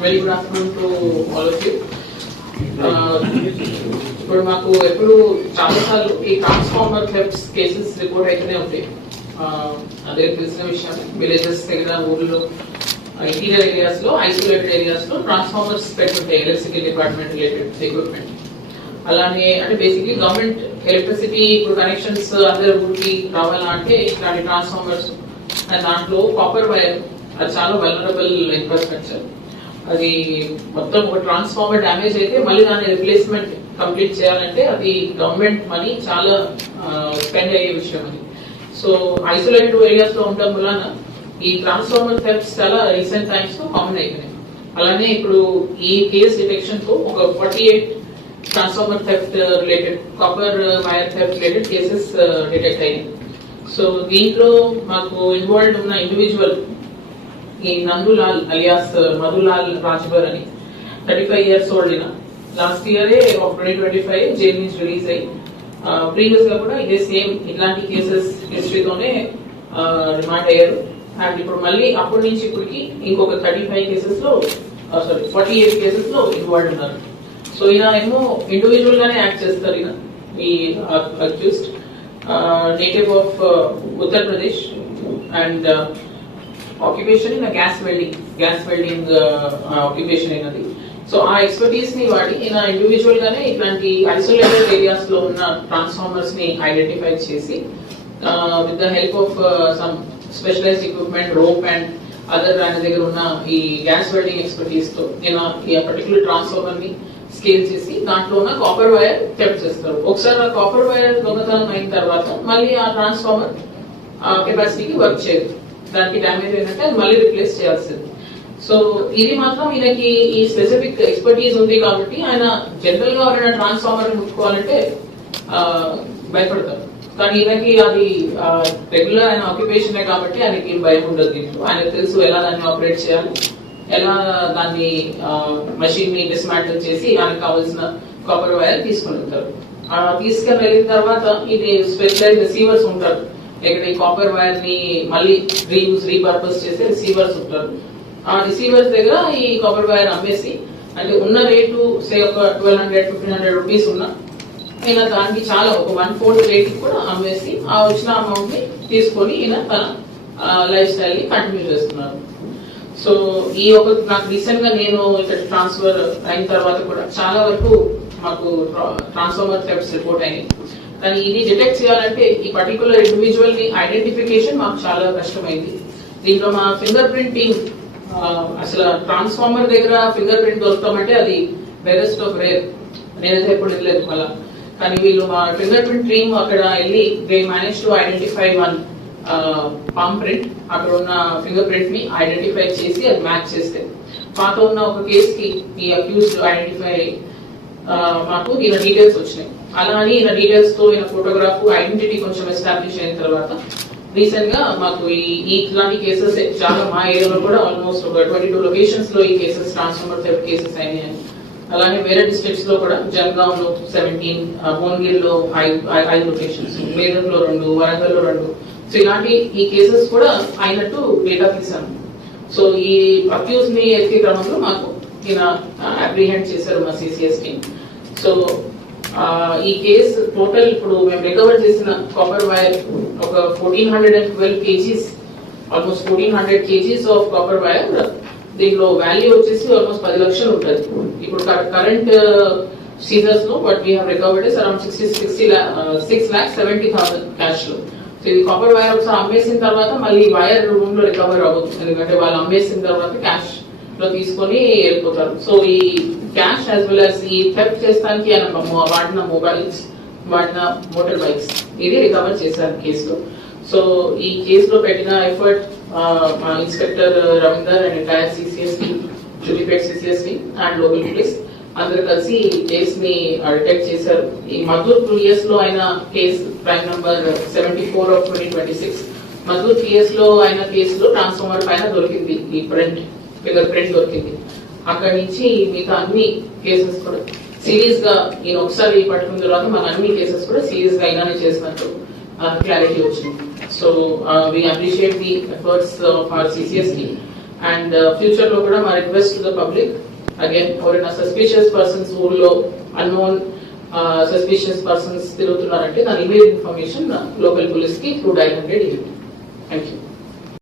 Very good afternoon to all of you. ఇప్పుడు మాకు ఎప్పుడు చాలాసార్లు ఈ ట్రాన్స్ఫార్మర్ థెఫ్ట్స్ కేసెస్ రిపోర్ట్ అయితేనే ఉంటాయి. అదే తెలిసిన విషయం, విలేజెస్ దగ్గర ఊర్లో ఇంటీరియర్ ఏరియాస్ లో ఐసోలేటెడ్ ఏరియాస్ లో ట్రాన్స్ఫార్మర్స్ పెట్టుకుంటాయి, ఎలక్ట్రిసిటీ డిపార్ట్మెంట్ రిలేటెడ్ ఎక్విప్మెంట్. అలానే అంటే బేసిక్లీ గవర్నమెంట్ ఎలక్ట్రిసిటీ ఇప్పుడు కనెక్షన్స్ అందరి ఊరికి రావాలా అంటే ఇట్లాంటి ట్రాన్స్ఫార్మర్స్ అండ్ దాంట్లో కాపర్ వైర్ అది చాలా వల్నరబుల్ ఇన్ఫ్రాస్ట్రక్చర్. అది మొత్తం ఒక ట్రాన్స్ఫార్మర్ డ్యామేజ్ అయితే మళ్ళీ దాని రిప్లేస్మెంట్ కంప్లీట్ చేయాలంటే అది గవర్నమెంట్ మనీ చాలా స్పెండ్ అయ్యే విషయం అది. సో ఐసోలేటెడ్ ఏరియాస్ లో ఉండడం వలన ఈ ట్రాన్స్ఫార్మర్ థెఫ్ట్స్ చాలా రీసెంట్ టైమ్స్ లో కామన్ అయిపోయినాయి. అలానే ఇప్పుడు ఈ కేస్ డిటెక్షన్ తో ఒక 48 transformer theft related, copper wire theft related cases detect అయ్యాయి. సో దీంట్లో మాకు ఇన్వాల్వ్ ఉన్న ఇండివిజువల్ ఈ నందులాల్ అలియాస్ మధులాల్ రాజ్బర్ అని 35 years old. Last year 2025 jail నుంచి రిలీజ్ అయ్యి ప్రీవియస్ గా కూడా ఇదే సేమ్ ఇట్లాంటి కేసెస్ హిస్టరీతోనే రిమాండ్ అయ్యారు. అండ్ ఇప్పుడు మళ్ళీ అప్పటి నుంచి ఇప్పటికి ఇంకొక 35 కేసెస్ లో 48 కేసెస్ లో ఇన్వాల్వ్ ఉన్నారు. సో ఈయన ఏమో ఇండివిజువల్ గానే యాక్ట్ చేస్తారు. ఈయన ఈ accused native of Uttar Pradesh and occupation in gas welding occupation అయినది. సో ఆ ఎక్స్పర్టీస్ ని వాడి ఈయన ఇండివిజువల్ గానే ఇట్లాంటి ఐసోలేటెడ్ ఏరియాస్ లో ఉన్న ట్రాన్స్ఫార్మర్స్ ని ఐడెంటిఫై చేసి with the help of some specialised equipment, rope and other ఆయన దగ్గర ఉన్న ఈ గ్యాస్ వెల్డింగ్ ఎక్స్పర్టీస్ తో ఈయన ఈ పర్టికులర్ ట్రాన్స్ఫార్మర్ ని స్కేల్ చేసి దాంట్లో ఉన్న కాపర్ వైర్ థెఫ్ట్ చేస్తారు. ఒకసారి ఆ కాపర్ వైర్ దొంగతనం అయిన తర్వాత మళ్ళీ ఆ ట్రాన్స్ఫార్మర్ కెపాసిటీకి వర్క్ చేయదు, దానికి డ్యామేజ్ అయినట్టే మళ్ళీ రిప్లేస్ చేయాల్సింది. సో ఇది మాత్రం ఈయనకి ఈ స్పెసిఫిక్ ఎక్స్పర్టీస్ ఉంది కాబట్టి ఆయన జనరల్ గా ఎవరైనా ట్రాన్స్ఫార్మర్ ముట్టుకోవాలంటే భయపడతారు. కానీ ఈయనకి అది రెగ్యులర్ ఆయన ఆక్యుపేషన్ కాబట్టి ఆయనకి భయం ఉండదు. దీంట్లో ఆయనకు తెలుసు ఎలా దాన్ని ఆపరేట్ చేయాలి, ఎలా దాన్ని మషిన్ ని డిస్మాంటిల్ చేసి ఆయనకు కావాల్సిన కాపర్ వైర్ తీసుకుని వెళ్తారు. తీసుకుని వెళ్ళిన తర్వాత ఇది స్పెషలైజ్ రిసీవర్స్ ఉంటారు, ఇక్కడ ఈ కాపర్ వైర్ ని మళ్ళీ రీపర్పస్ చేసే రిసీవర్స్ ఉంటారు. ఆ రిసీవర్స్ దగ్గర ఈ కాపర్ వైర్ అమ్మేసి అంటే ఉన్న రేటు సే ఒక 1200-1500 రూపీస్ ఉన్నా ఈయన దానికి చాలా ఒక 1/4 రేట్ కూడా అమ్మేసి ఆ వచ్చిన అమౌంట్ ని తీసుకొని ఈయన తన లైఫ్ స్టైల్ ని కంటిన్యూ చేస్తున్నారు. సో ఈ ఒక నాకు రీసెంట్ గా నేను ఇక్కడ ట్రాన్స్ఫర్ అయిన తర్వాత కూడా చాలా వరకు మాకు ట్రాన్స్ఫార్మర్ థెఫ్ట్స్ రిపోర్ట్ అయినాయి. కానీ ఇది డిటెక్ట్ చేయాలంటే ఈ పర్టికులర్ ఇండివిజువల్ ని ఐడెంటిఫికేషన్ మాకు చాలా కష్టమైంది. దీంట్లో మా ఫింగర్ ప్రింట్ టీమ్ అసలు ట్రాన్స్ఫార్మర్ దగ్గర ఫింగర్ ప్రింట్ దొరుకుతామంటే అది బెస్ట్ ఆఫ్ రేర్, నేనైతే ఎప్పుడు వెళ్ళలేదు మళ్ళా. కానీ వీళ్ళు మా ఫింగర్ ప్రింట్ టీమ్ అక్కడ వెళ్ళి they manage to identify one palm print. అక్కడ ఉన్న ఫింగర్ ప్రింట్ ని ఐడెంటిఫై చేసి అది మ్యాచ్ చేస్తే పాత ఉన్న ఒక కేస్ కి ఈ అక్యూజ్డ్ ఐడెంటిఫై మాకు ఈయన డీటెయిల్స్ వచ్చినాయి. అలా అని ఈయన డీటెయిల్స్ తో ఈయన ఫోటోగ్రాఫ్ ఐడెంటిటీ కొంచెం ఎస్టాబ్లిష్ అయిన తర్వాత రీసెంట్ గా మాకు ఇట్లాంటి కేసెస్ చాలా మా ఏరియాలో కూడా ఆల్మోస్ట్ ఒక 22 లొకేషన్స్ లో ఈ కేసెస్ ట్రాన్స్ఫార్మర్ థెఫ్ట్ కేసెస్ అయినాయి. అలానే వేరే డిస్ట్రిక్ట్స్ లో కూడా జనగాం లో 17, భువనగిరి లో 5 లొకేషన్స్, మేదక్ లో 2, వరంగల్ లో 2. సో ఇలాంటి ఈ కేసెస్ కూడా అయినట్టు డేటా తీసాము. సో ఈ అక్యూజ్ ని ఎత్తే క్రమంలో మాకు ఈయన అప్రిహెండ్ చేశారు మా సిసిఎస్ టీమ్. సో ఈ కేసు టోటల్ ఇప్పుడు మేము రికవర్ చేసిన కాపర్ వైర్ ఒక 1412 kgs, almost 1400 kgs of copper wire. దీంట్లో వాల్యూ వచ్చేసి ఆల్మోస్ట్ 10 లక్షలు ఉంటుంది. ఇప్పుడు కరెంట్ సీజర్స్ లో but we have recovered is around 6,70,000 cash లో. సో ఇది కాపర్ వైర్ ఒకసారి అమ్మేసిన తర్వాత మళ్ళీ వైర్ రూమ్ లో రికవర్ అవ్వదు, ఎందుకంటే వాళ్ళు అమ్మేసిన తర్వాత క్యాష్ లో తీసుకొని వెళ్ళిపోతారు. సో ఈ క్యాష్ యాజ్ వెల్ యాజ్ ఈ థెఫ్ట్ చేస్తానికి వాడిన మొబైల్స్, వాడిన మోటార్ బైక్స్ ఇది రికవర్ చేశారు కేసులో. సో ఈ కేసులో పెట్టిన ఎఫర్ట్ మా inspector Ravinder and entire CCS team, Julipet CCS team and local police అందరూ కలిసి ఈ కేసు ని డిటెక్ట్ చేశారు. ఈ మధుర్ 2 years లో అయిన case prime number 74 of 2026. Madhur 3 years లో అయిన కేసులో ట్రాన్స్ఫార్మర్ పైన దొరికింది ఈ ఫింగర్ ప్రింట్ దొరికింది. అక్కడి నుంచి మిగతా అన్ని కేసెస్ కూడా సీరియస్ గా ఈయన ఒకసారి పట్టుకున్న తర్వాత మన అన్ని కేసెస్ కూడా సీరియస్ గా ఇలానే చేసినట్టు క్లారిటీ వచ్చింది. So we appreciate the efforts of our CCS team and future లో కూడా మా request to the public again ఎవరైనా సస్పిషియస్ పర్సన్స్ ఊళ్ళో అన్నోన్ సస్పిషియస్ పర్సన్స్ తిరుగుతున్నారంటే దాని ఇమీడియట్ ఇన్ఫర్మేషన్ లోకల్ పోలీస్ కి త్రూ డైల్ 100 థ్యాంక్ యూ.